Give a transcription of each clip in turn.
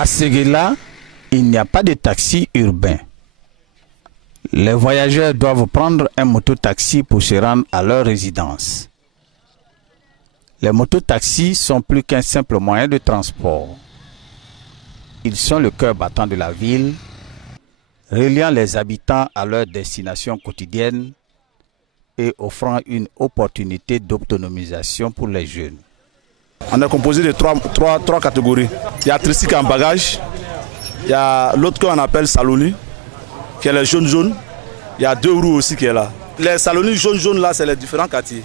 À Séguéla, il n'y a pas de taxi urbain. Les voyageurs doivent prendre un mototaxi pour se rendre à leur résidence. Les mototaxis sont plus qu'un simple moyen de transport. Ils sont le cœur battant de la ville, reliant les habitants à leur destination quotidienne et offrant une opportunité d'autonomisation pour les jeunes. On est composé de trois catégories. Il y a tricycle en bagage, il y a l'autre qu'on appelle Saloni, qui est le jaune. Il y a 2 roues aussi qui est là. Les Saloni jaune là, c'est les différents quartiers.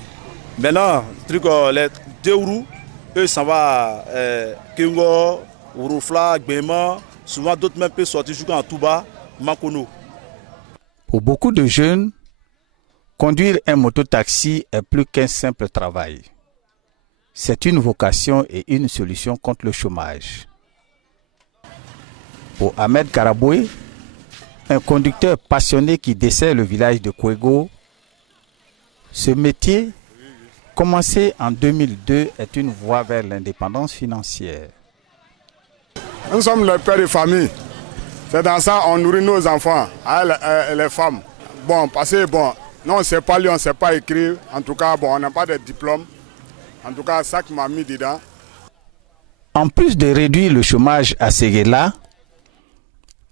Maintenant, les 2 roues, eux, ça va Kengo, Urufla, Gbema, souvent d'autres même peuvent sortir jusqu'en Touba, Makono. Pour beaucoup de jeunes, conduire un mototaxi est plus qu'un simple travail. C'est une vocation et une solution contre le chômage. Pour Ahmed Karaboué, un conducteur passionné qui dessert le village de Kwego, ce métier, commencé en 2002, est une voie vers l'indépendance financière. Nous sommes les pères de famille. C'est dans ça qu'on nourrit nos enfants, les femmes. Bon, parce que bon, non, on ne sait pas lire, on ne sait pas écrire. En tout cas, bon, on n'a pas de diplôme. En tout cas, ça qui m'a mis dedans. En plus de réduire le chômage à Séguéla,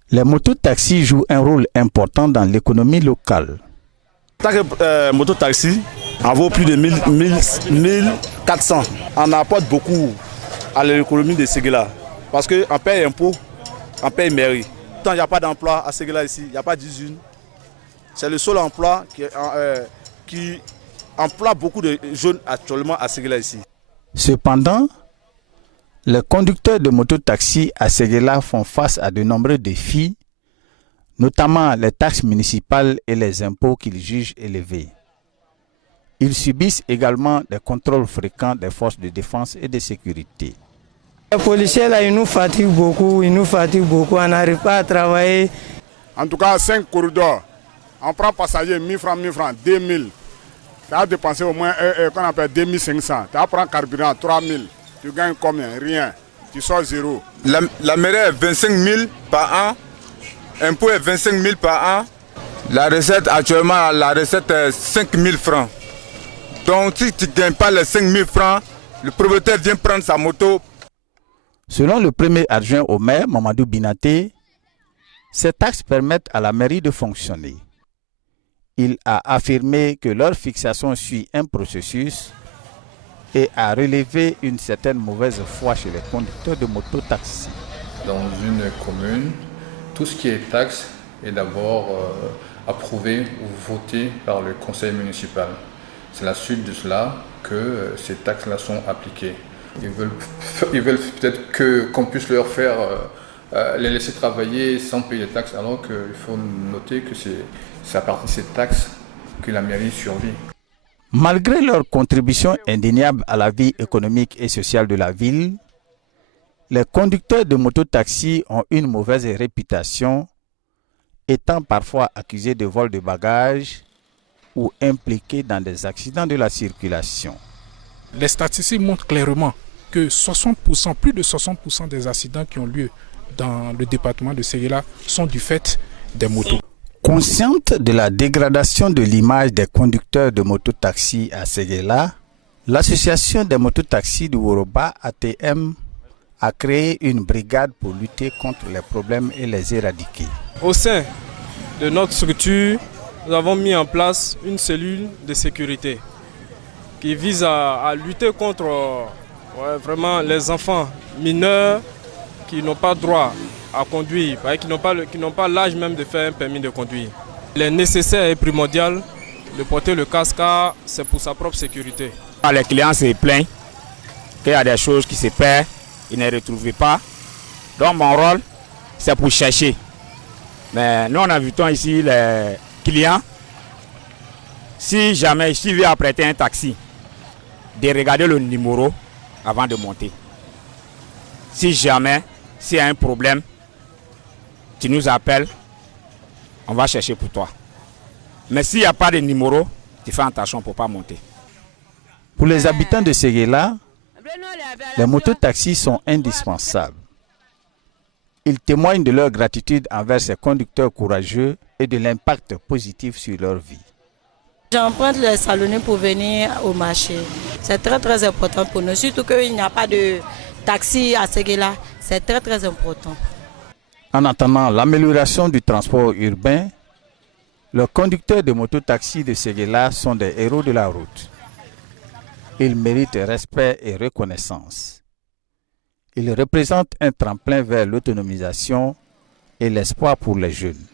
les mototaxis jouent un rôle important dans l'économie locale. Tant que mototaxi en vaut plus de 1400. On apporte beaucoup à l'économie de Séguéla. Parce qu'on paye impôts, on paye mairie. Tant il n'y a pas d'emploi à Séguéla ici, il n'y a pas d'usine. C'est le seul emploi qui emploie beaucoup de jeunes actuellement à Séguéla ici. Cependant, les conducteurs de mototaxi à Séguéla font face à de nombreux défis, notamment les taxes municipales et les impôts qu'ils jugent élevés. Ils subissent également des contrôles fréquents des forces de défense et de sécurité. Les policiers là, ils nous fatiguent beaucoup, on n'arrive pas à travailler. En tout cas, 5 corridors. On prend passager 1000 francs, 2000. Tu as dépensé au moins qu'on appelle 2500. Tu as pris carburant 3000. Tu gagnes combien? Rien. Tu sors zéro. La mairie est 25 000 par an. Impôt est 25 000 par an. La recette actuellement, est 5 000 francs. Donc si tu ne gagnes pas les 5 000 francs, le propriétaire vient prendre sa moto. Selon le premier adjoint au maire, Mamadou Binaté, ces taxes permettent à la mairie de fonctionner. Il a affirmé que leur fixation suit un processus et a relevé une certaine mauvaise foi chez les conducteurs de mototaxi. Dans une commune, tout ce qui est taxe est d'abord approuvé ou voté par le conseil municipal. C'est la suite de cela que ces taxes-là sont appliquées. Ils veulent peut-être qu'on puisse leur faire les laisser travailler sans payer les taxes, alors qu'il faut noter que c'est à partir de ces taxes que la mairie survit. Malgré leur contribution indéniable à la vie économique et sociale de la ville, les conducteurs de mototaxi ont une mauvaise réputation, étant parfois accusés de vol de bagages ou impliqués dans des accidents de la circulation. Les statistiques montrent clairement que 60%, plus de 60% des accidents qui ont lieu dans le département de Séguéla sont du fait des motos. Consciente de la dégradation de l'image des conducteurs de mototaxi à Séguéla, l'association des mototaxis du Woroba ATM a créé une brigade pour lutter contre les problèmes et les éradiquer. Au sein de notre structure, nous avons mis en place une cellule de sécurité qui vise à lutter contre vraiment les enfants mineurs qui n'ont pas droit à conduire, qui n'ont pas l'âge même de faire un permis de conduire. Il est nécessaire et primordial de porter le casque car c'est pour sa propre sécurité. Les clients se plaignent qu'il y a des choses qui se perdent, ils ne retrouvent pas. Donc mon rôle, c'est pour chercher. Mais nous, on invitons ici les clients, si jamais je vais apprêter un taxi, de regarder le numéro avant de monter. Si jamais, s'il y a un problème, tu nous appelles, on va chercher pour toi. Mais s'il n'y a pas de numéro, tu fais attention pour ne pas monter. Pour les habitants de Séguéla, les mototaxis sont indispensables. Ils témoignent de leur gratitude envers ces conducteurs courageux et de l'impact positif sur leur vie. J'emprunte le Saloni pour venir au marché. C'est très important pour nous, surtout qu'il n'y a pas de taxi à Séguéla. C'est très important. En attendant l'amélioration du transport urbain, les conducteurs de mototaxis de Séguéla sont des héros de la route. Ils méritent respect et reconnaissance. Ils représentent un tremplin vers l'autonomisation et l'espoir pour les jeunes.